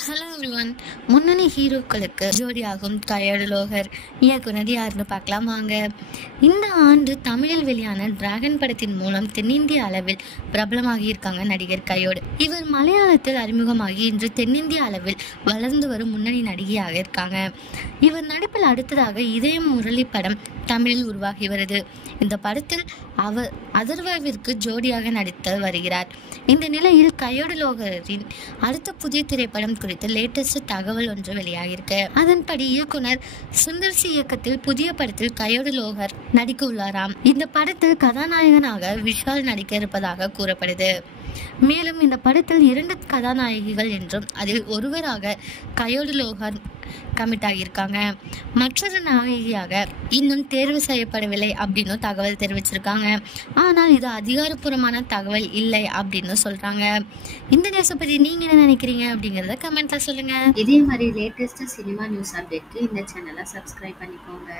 Hello everyone. முன்னணி ஹீரோக்களுக்கு ஜோடியாகும் கையோடு லோகர் இயக்குனர் யாருன்னு பார்க்கலாம் வாங்க. இந்த ஆண்டு தமிழில் வெளியான டிராகன் படத்தின் மூலம் தென்னிந்திய அளவில் பிரபலமாகி இருக்காங்க நடிகர் கையோடு. இவர் மலையாளத்தில் அறிமுகமாகி இன்று தென்னிந்திய அளவில் வளர்ந்து வரும் முன்னணி நடிகையாக இருக்காங்க. இவர் நடிப்பில் அடுத்ததாக இதயம் முரளி படம் தமிழில் உருவாகி வருது. இந்த படத்தில் அவர் அதர்வாவிற்கு ஜோடியாக நடித்து வருகிறார். இந்த நிலையில் கையோடு லோகரின் அடுத்த புதிய திரைப்படம் குறித்து லேட்டஸ்ட் தகவல் ஒன்று வெளியாகிருக்கு. அதன்படி இயக்குனர் சுந்தர்சி இயக்கத்தில் புதிய படத்தில் கையோடு லோகர் நடிக்க உள்ளாராம். இந்த படத்தில் கதாநாயகனாக விஷால் நடிக்க இருப்பதாக கூறப்படுது. மேலும் இந்த படத்தில் 2 கதாநாயகிகள் என்றும் அதில் ஒருவராக கையோடு லோகர் கமிட் ஆகியிருக்காங்க. மற்றொரு நாயகியாக இன்னும் தேர்வு செய்யப்படவில்லை அப்படின்னு தகவல் தெரிவிச்சிருக்காங்க. ஆனால் இது அதிகாரப்பூர்வமான தகவல் இல்லை அப்படின்னு சொல்றாங்க. இந்த நியூஸை பத்தி நீங்க என்ன நினைக்கிறீங்க அப்படிங்கறத கமெண்ட்ல சொல்லுங்க. இதே மாதிரி லேட்டஸ்ட் சினிமா நியூஸ் அப்டேட்க்கு இந்த சேனலை சப்ஸ்கிரைப் பண்ணிக்கோங்க.